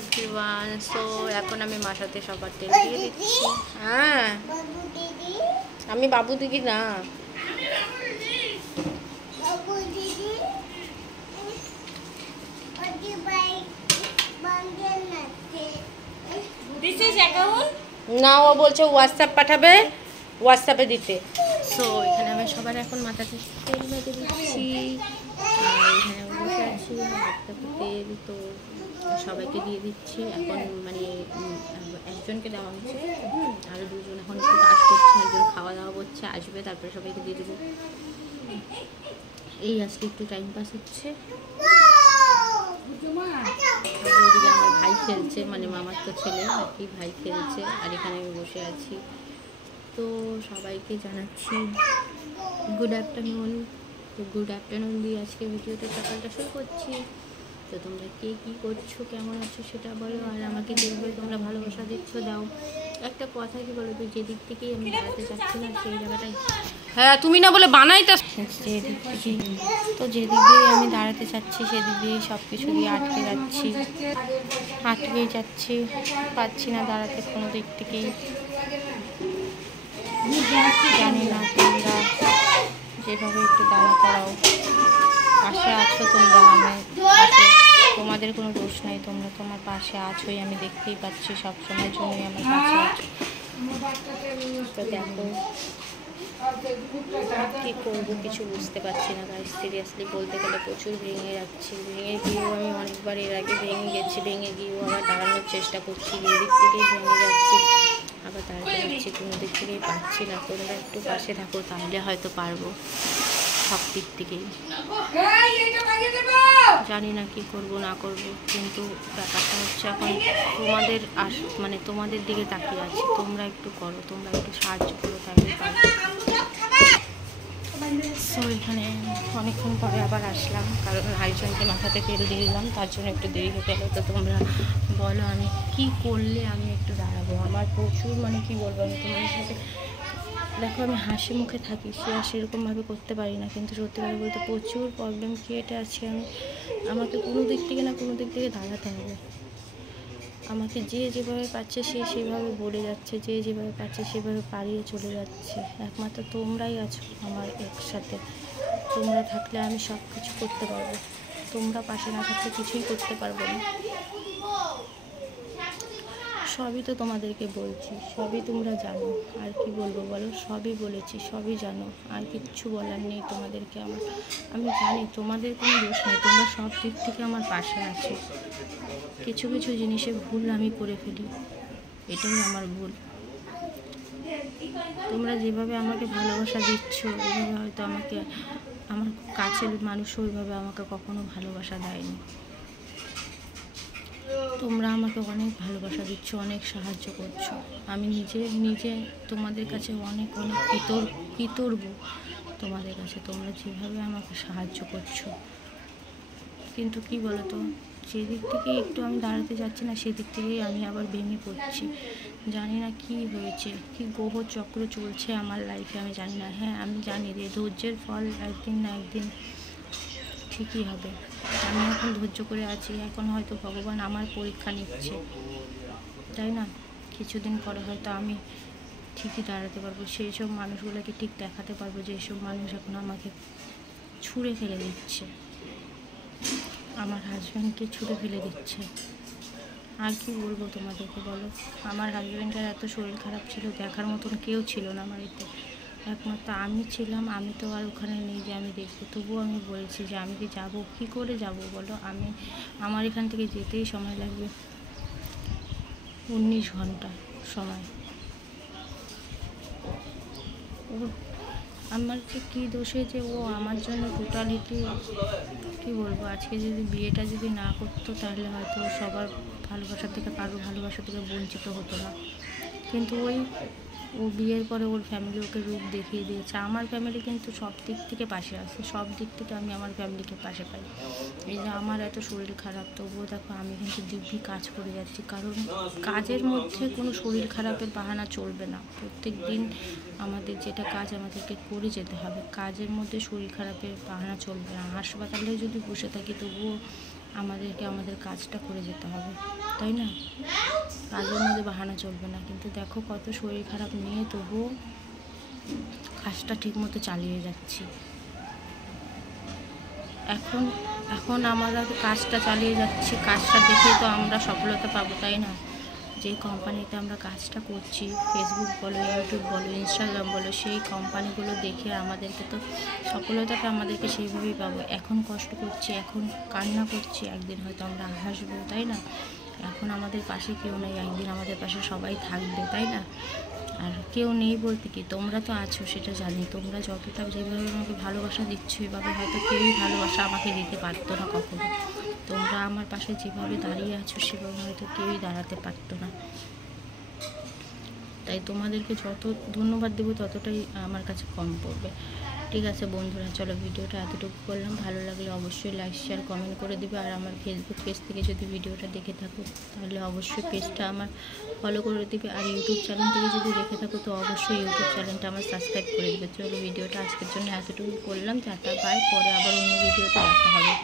Everyone, so এখন আমি মাসাতে সবার তেল দিয়ে দিচ্ছি। হ্যাঁ, আমি বাবু দিদি না। না, ও বলছে হোয়াটসঅ্যাপ পাঠাবে, হোয়াটসঅ্যাপে দিতে। সো এখানে আমি সবার এখন মাথাতে তেল মেখে দিচ্ছি, আর এখানে বসে আছি তেল তো সবাইকে দিয়ে দিচ্ছি। এখন মানে একজনকে দেওয়া হচ্ছে, আরও দুজন এখন একটু কাজ করছে, একজন খাওয়া দাওয়া করছে, আসবে তারপরে সবাইকে দিয়ে দেবো। এই আজকে একটু টাইম পাস হচ্ছে। ওইদিকে আমার ভাই খেলছে, মানে মামার তো ছেলে আর কি, ভাই খেলছে, আর এখানে আমি বসে আছি। তো সবাইকে জানাচ্ছি গুড আফটারনুন। তো গুড আফটারনুন দিয়ে আজকে ভিডিওটা সকালটা শুরু করছি। তো তোমরা কে কী করছো, কেমন আছো সেটা বলো, আর আমাকে যেভাবে তোমরা ভালোবাসা দিচ্ছ দাও। একটা কথা কি বলো তো, যেদিক থেকেই আমি দাঁড়াতে চাচ্ছি না সেই জায়গাটাই, হ্যাঁ তুমি না বলে বানাইটা, যেদিক থেকে তো যেদিক দিয়ে আমি দাঁড়াতে চাচ্ছি সেদিক দিয়েই সব কিছু দিয়ে আটকেই যাচ্ছি, পাচ্ছি না দাঁড়াতে কোনো দিক থেকেই। জানি না তোমরা যেভাবে একটু দাঁড়া করাও, পাশে আছো তোমরা, আমি তোমাদের কোনো দোষ নেই, তোমরা তোমার পাশে আছোই, আমি দেখতেই পাচ্ছি সবসময়ের জন্যই আমার পাশে আছো। তো দেখো কী করবো কিছু বুঝতে পারছি না গাইস, সিরিয়াসলি বলতে গেলে প্রচুর ভেঙে যাচ্ছি। ভেঙে গিয়েও আমি অনেকবার এর আগে ভেঙে গেছি, ভেঙে গিয়েও আবার দাঁড়ানোর চেষ্টা করছি, এদিক থেকেই ভেঙে যাচ্ছি, আবার দাঁড়াতে যাচ্ছি, কোনো দিক থেকেই পারছি না। তোমরা একটু পাশে থাকো, তাহলে হয়তো পারবো সব দিক থেকেই। জানি না কি করব না করব, কিন্তু ব্যাপারটা হচ্ছে এখন তোমাদের মানে তোমাদের দিকে তাকিয়ে আছি, তোমরা একটু করো, তোমরা একটু সাহায্য করো, তাহলে পারবো। সো এখানে অনেকক্ষণ পরে আবার আসলাম, কারণ আরেকজনকে মাথাতে তেল দিয়ে দিলাম, তার জন্য একটু দেরি হয়ে গেলো। তো তোমরা বলো আমি কি করলে আমি একটু দাঁড়াবো। আমার প্রচুর মানে কি বলবো, আমি তোমাদের সাথে দেখো আমি হাসি মুখে থাকি, সে আর সেরকমভাবে করতে পারি না, কিন্তু সত্যি কথা বলতে প্রচুর প্রবলেম ক্রিয়েটে আছি আমি। আমাকে কোনো দিক থেকে না কোনো দিক থেকে দাঁড়াতে হবে। আমাকে যে যেভাবে পাচ্ছে সে সেভাবে বলে যাচ্ছে, যে যেভাবে পাচ্ছে সেভাবে পালিয়ে চলে যাচ্ছে। একমাত্র তোমরাই আছো আমার একসাথে, তোমরা থাকলে আমি সব কিছু করতে পারবো, তোমরা পাশে না থাকলে কিছুই করতে পারবো না। সবই তো তোমাদেরকে বলছি, সবই তোমরা জানো, আর কি বলবো বলো, সবই বলেছি, সবই জানো, আর কিচ্ছু বলার নেই তোমাদেরকে আমার। আমি জানি তোমাদের কোনো দোষ নেই, তোমরা সব দিক থেকে আমার পাশে আছো। কিছু কিছু জিনিসে ভুল আমি করে ফেলি, এটাই আমার ভুল। তোমরা যেভাবে আমাকে ভালোবাসা দিচ্ছ, ওইভাবে হয়তো আমাকে আমার কাছের মানুষও ওইভাবে আমাকে কখনো ভালোবাসা দেয়নি। তোমরা আমাকে অনেক ভালোবাসা দিচ্ছ, অনেক সাহায্য করছো, আমি নিজে তোমাদের কাছে অনেক অনেক কৃতজ্ঞ তোমাদের কাছে, তোমরা যেভাবে আমাকে সাহায্য করছো। কিন্তু কি বলো তো, যেদিক থেকে একটু আমি দাঁড়াতে যাচ্ছি না সেদিক থেকেই আমি আবার ভেঙে পড়ছি। জানি না কি হয়েছে, কি গ্রহ চক্র চলছে আমার লাইফে, আমি জানি না। হ্যাঁ আমি জানি যে ধৈর্যের ফল একদিন না একদিন ঠিকই হবে। আমি এখন ধৈর্য করে আছি, এখন হয়তো ভগবান আমার পরীক্ষা নিচ্ছে, তাই না? কিছুদিন পরে হয়তো আমি ঠিকই দাঁড়াতে পারবো, সেই সব মানুষগুলোকে ঠিক দেখাতে পারবো যে এইসব মানুষ এখন আমাকে ছুঁড়ে ফেলে দিচ্ছে, আমার হাজব্যান্ডকে ছুঁড়ে ফেলে দিচ্ছে। আর কি বলবো তোমাদেরকে বলো, আমার হাজব্যান্ডের এত শরীর খারাপ ছিল, দেখার মতন কেউ ছিল না বাড়িতে, একমাত্র আমি ছিলাম। আমি তো আর ওখানে নেই যে আমি দেখবো, তবুও আমি বলেছি যে আমি কি যাবো, কী করে যাব বলো, আমার এখান থেকে যেতেই সময় লাগবে 19 ঘন্টা সময়। আমার যে কী দোষে যে ও আমার জন্য টোটালিটি কী বলবো, আজকে যদি বিয়েটা যদি না করতো তাহলে হয়তো সবার ভালোবাসা থেকে, কারোর ভালোবাসা থেকে বঞ্চিত হতো না। কিন্তু ও বিয়ের পরে ওর ফ্যামিলি ওকে রূপ দেখিয়ে দিয়েছে। আমার ফ্যামিলি কিন্তু সব দিক থেকে পাশে আছে, সব দিক থেকে আমি আমার ফ্যামিলিকে পাশে পাই। এই যে আমার এত শরীর খারাপ, তবুও দেখো আমি কিন্তু দিব্যি কাজ করে যাচ্ছি, কারণ কাজের মধ্যে কোনো শরীর খারাপের বাহানা চলবে না। প্রত্যেক দিন আমাদের যেটা কাজ আমাদেরকে করে যেতে হবে, কাজের মধ্যে শরীর খারাপের বাহানা চলবে না। হাসপাতালে যদি বসে থাকি তবুও আমাদেরকে আমাদের কাজটা করে যেতে হবে, তাই না? কাজের মধ্যে বাহানা চলবে না। কিন্তু দেখো কত শরীর খারাপ নিয়ে তবুও কাজটা ঠিকমতো চালিয়ে যাচ্ছি। এখন আমরা কাজটা চালিয়ে যাচ্ছি, কাজটা দেখেই তো আমরা সফলতা পাবো, তাই না? যে কোম্পানিতে আমরা কাজটা করছি, ফেসবুক বলো, ইউটিউব বলো, ইনস্টাগ্রাম বলো, সেই কোম্পানিগুলো দেখে আমাদেরকে তো সফলতাটা আমাদেরকে সেইভাবেই পাবো। এখন কষ্ট করছি, এখন কান্না করছি, একদিন হয়তো আমরা হাসবো, তাই না? এখন আমাদের পাশে কেউ নেই, একদিন আমাদের পাশে সবাই থাকবে, তাই না? আর কেউ নেই বলতে কি, তোমরা তো আছো সেটা জানি। তোমরা যতটা যেভাবে আমাকে ভালোবাসা দিচ্ছ, এভাবে হয়তো কেউই ভালোবাসা আমাকে দিতে পারতো না কখনো। তোমরা আমার পাশে যেভাবে দাঁড়িয়ে আছো সেভাবে হয়তো কেউই দাঁড়াতে পারতো না। তাই তোমাদেরকে যত ধন্যবাদ দেবো ততটাই আমার কাছে কম পড়বে। ঠিক আছে বন্ধুরা, চলো ভিডিওটা এতটুকু করলাম। ভালো লাগলে অবশ্যই লাইক শেয়ার কমেন্ট করে দিবে। আর আমার ফেসবুক পেজ থেকে যদি ভিডিওটা দেখে থাকো তাহলে অবশ্যই পেজটা আমার ফলো করে দিবে। আর ইউটিউব চ্যানেল থেকে যদি দেখে থাকো তো অবশ্যই ইউটিউব চ্যানেলটা আমার সাবস্ক্রাইব করে দেবে। চলো ভিডিওটা আজকের জন্য এতটুকু করলাম। টাটা বাই, পরে আবার অন্য ভিডিওতে দেখা হবে।